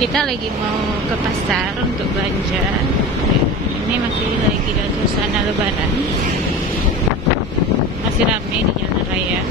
Kita lagi mau ke pasar untuk belanja. Ini masih lagi dalam suasana lebaran. Masih ramai di jalan raya.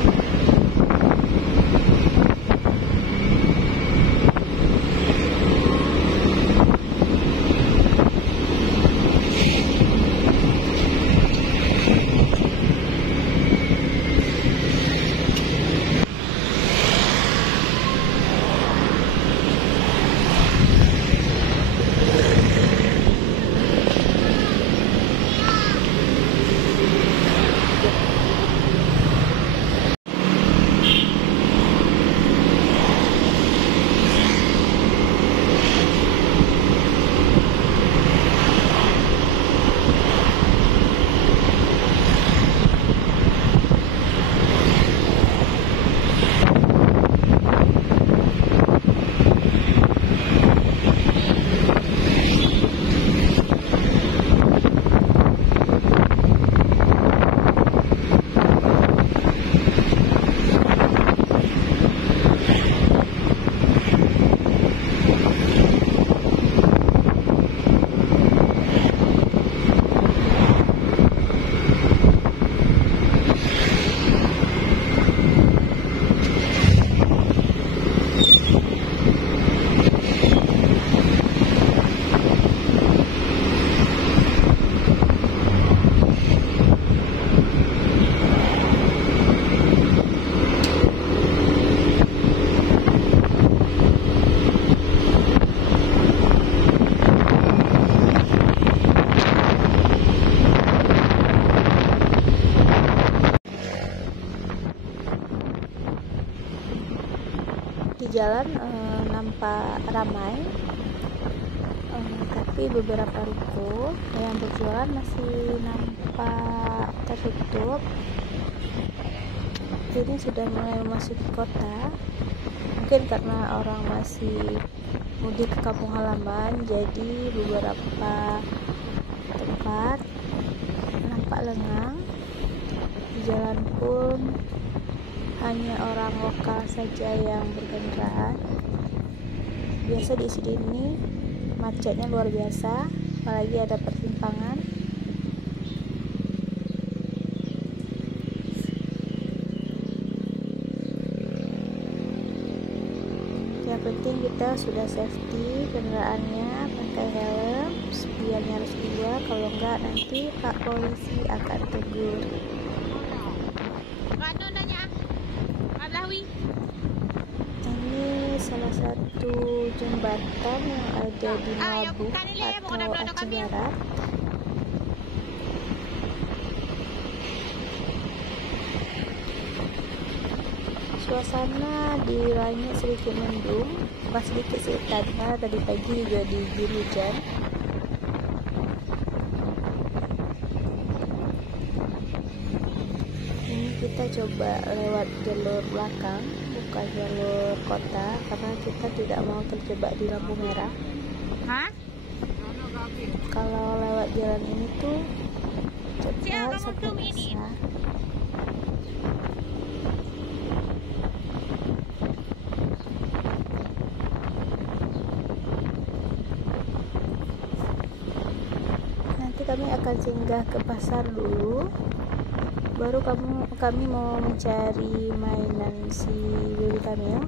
Di jalan nampak ramai, tapi beberapa ruko yang berjualan masih nampak tertutup. Ini sudah mulai memasuki kota, mungkin karena orang masih mudik ke kampung halaman, jadi beberapa tempat nampak lengang. Di jalan pun hanya orang lokal saja yang berkendaraan. Biasa di sini macetnya luar biasa, apalagi ada persimpangan. Yang penting kita sudah safety kendaraannya, pakai helm, spiannya harus 2, kalau enggak nanti Pak Polisi akan tegur. Ini salah satu jembatan yang ada di Mabuk atau Aceh Barat. Suasana di langit sedikit mendung, pas sedikit sih tadi pagi juga diguyur hujan. Ini kita coba lewat jalur belakang, bukan jalur kota, karena kita tidak mau terjebak di lampu merah. Kalau lewat jalan ini tuh cepat sampai bisa. Nanti kami akan singgah ke pasar dulu, baru kami mau mencari mainan si baby Kamil.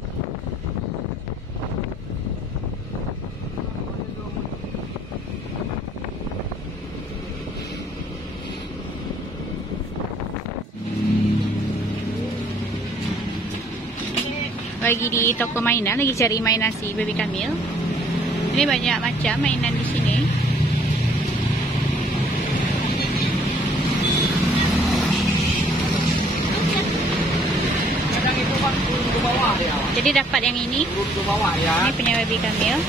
Lagi di toko mainan, lagi cari mainan si baby Kamil. Ini banyak macam mainan di sini. Jadi dapat yang ini. Ini punya baby Kamil.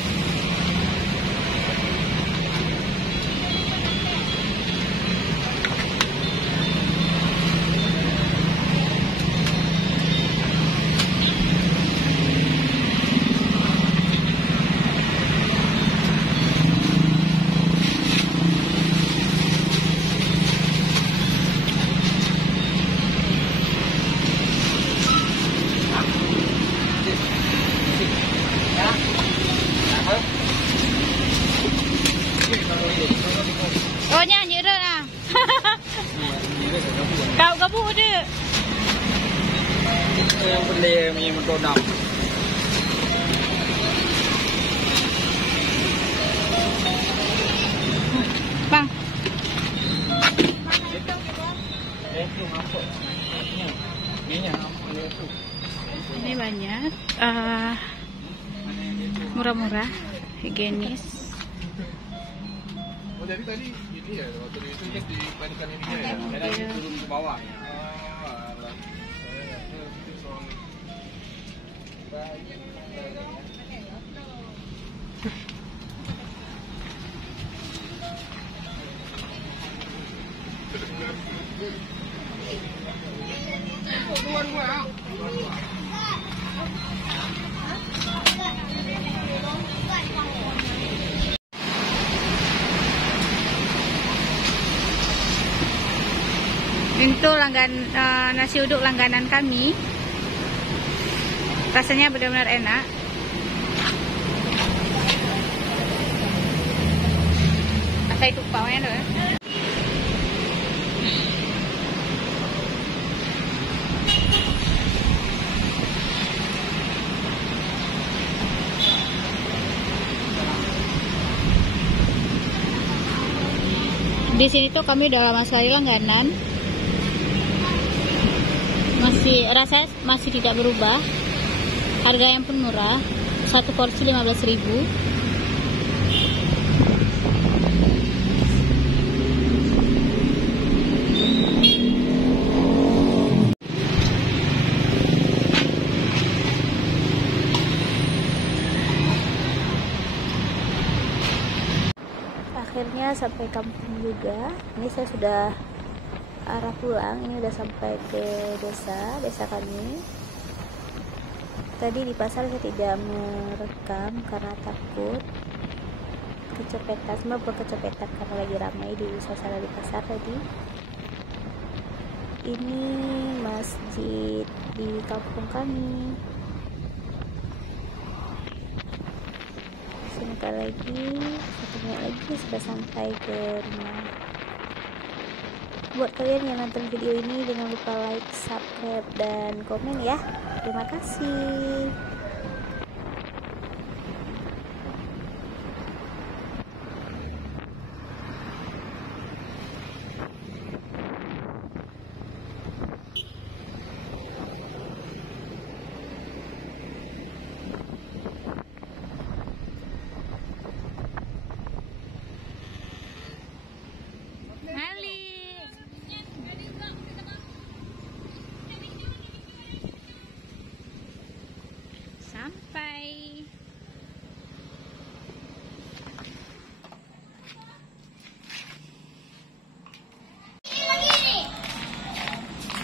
untuk 6. Bang. Ini banyak, murah-murah, higienis. Oh, jadi tadi ini ya, waktu itu kan dipandikan ini ya, dan turun ke bawah ya. Itu nasi uduk langganan kami. Rasanya benar-benar enak. Pakai tupaunya loh. Di sini tuh kami udah lama sekali langganan. Rasanya masih tidak berubah. Harganya pun murah. Satu porsi 15.000. Akhirnya sampai kampung juga. Ini saya sudah arah pulang. Ini udah sampai ke desa kami. Tadi di pasar saya tidak merekam karena takut kecopetan, semua kecopetan karena lagi ramai di suasana di pasar tadi. Ini masjid di kampung kami. Sebentar lagi, 1 menit lagi sudah sampai ke rumah. Buat kalian yang nonton video ini, jangan lupa like, subscribe, dan komen ya. Terima kasih. Sampai.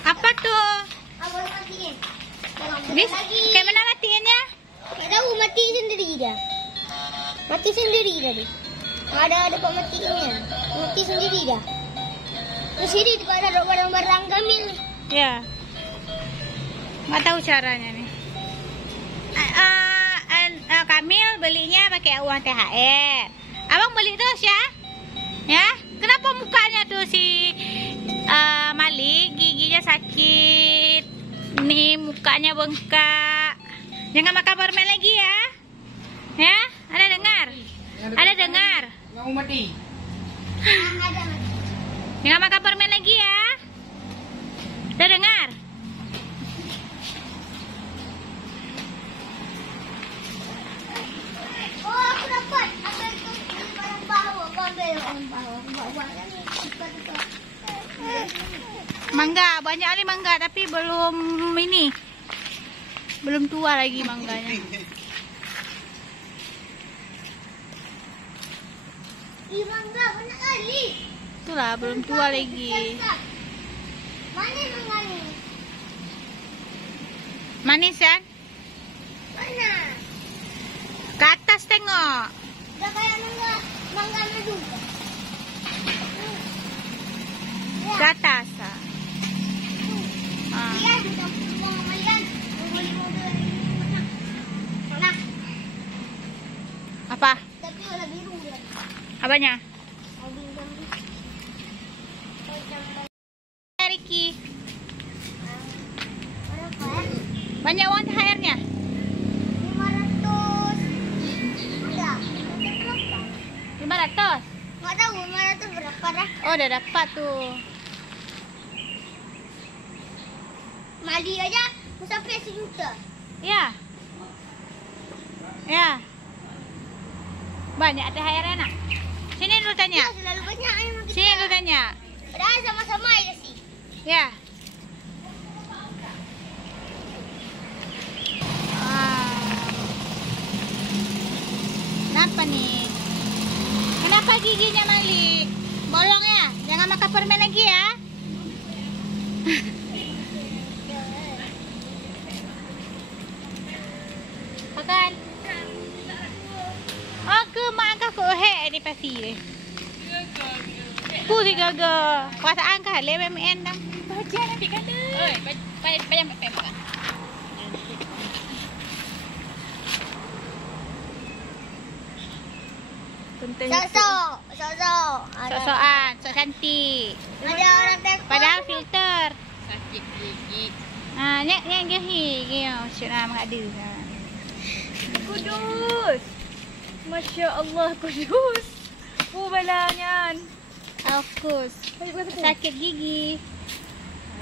Apa tuh? Abang matiin. Kayak mana matiinnya? Gak tahu, mati sendiri dah. Mati sendiri tadi. Ada kok matiinnya. Mati sendiri dah. Di sini ada barang-barang kami nih. Ya. Nggak tahu caranya nih. Kamil belinya pakai uang THR. Abang beli terus ya? Ya? Kenapa mukanya tuh si Malik giginya sakit? Nih mukanya bengkak. Jangan makan permen lagi ya? Ya? Ada dengar? Ada dengar? Mau mati. Ada mati. Jangan makan permen lagi ya? Ada dengar? Oh, aku dapat. Apa itu barang baru? Aku ambil barang baru. Aku bawa ni. Mangga, banyak kali mangga tapi belum ini. Belum tua lagi mangganya. Mangga banyak kali. Itulah belum tua lagi. Mana mangga ni? Manis kan? Mana? Ke atas tengok. Dah kayak mangga madu. Ke atas. Ya, kita mau makan. Mana? Apa? Tapi warna biru dia. Apanya? Mobil jambi. Riki. Berapa? Banyak uang THR-nya? dah dapat tuh. Mali aja sampai sejuta. Ya. Ya. Banyak THR nak. Sini dulu tanya. Ya, selalu banyak memang kita. Sini dulu tanya. Padahal sama-sama aja sih. Ya. Kenapa nih? Kenapa giginya Mali? Bolong ya? Jangan makan permen lagi ya. Makan. Aku makan kok ni pasti deh. Ku tiga ke. Perasaan kah le MN dah. Baca nanti kata. Oi, bayang makan. Sok-sokan, sok cantik. Ada orang tengok. Padahal filter. Sakit gigi. Yang gigi macam nak ada. Kudus. Masya Allah kudus. Balanya. Of course. Sakit gigi.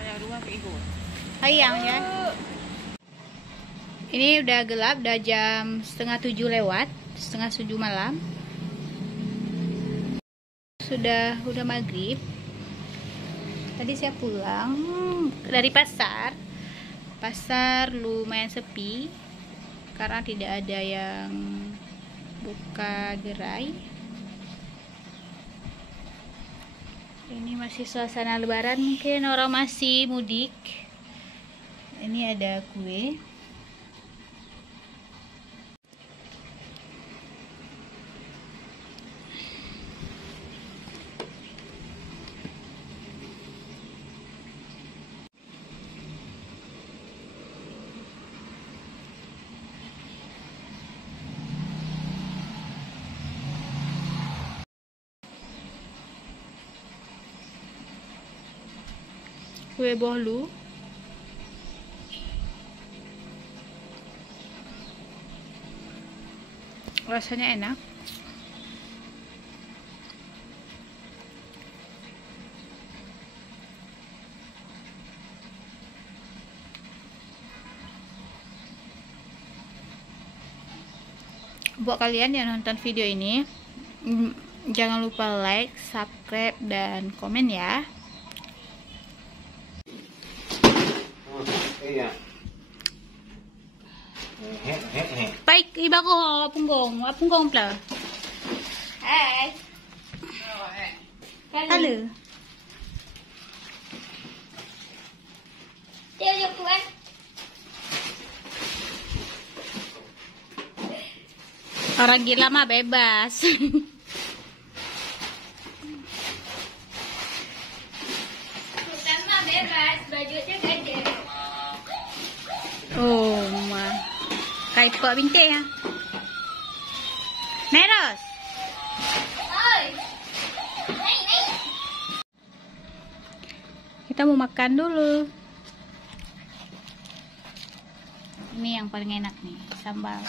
Yang rumah pergi go. Sayang ya. Ini udah gelap, udah jam 6:30 lewat, 6:30 malam. Udah maghrib. Tadi saya pulang dari pasar. Pasar lumayan sepi karena tidak ada yang buka gerai. Ini masih suasana lebaran, mungkin orang masih mudik. Ini ada kue. Kue bolu. Rasanya enak. Buat kalian yang nonton video ini, jangan lupa like, subscribe, dan komen ya. Iya. Baik, iba ko punggong pula. Hai. Halo. Dia je kuat. Orang gila mah bebas. Pertama bebas, bajunya gede. Oh, mah. Kayak pak bintik ya. Neros. Oi. Naik. Kita mau makan dulu. Ini yang paling enak nih, sambal.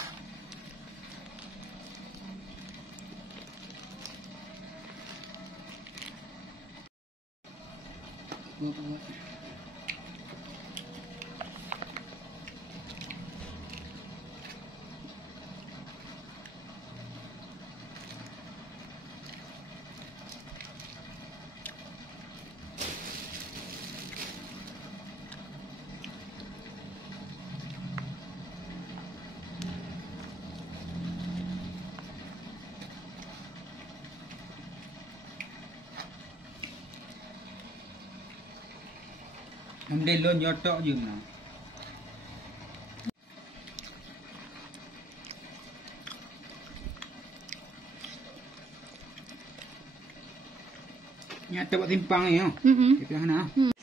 Em lên luôn nhọt trọ dùm nào. Nyata buat timpang ni, Mm-mm. kita nak.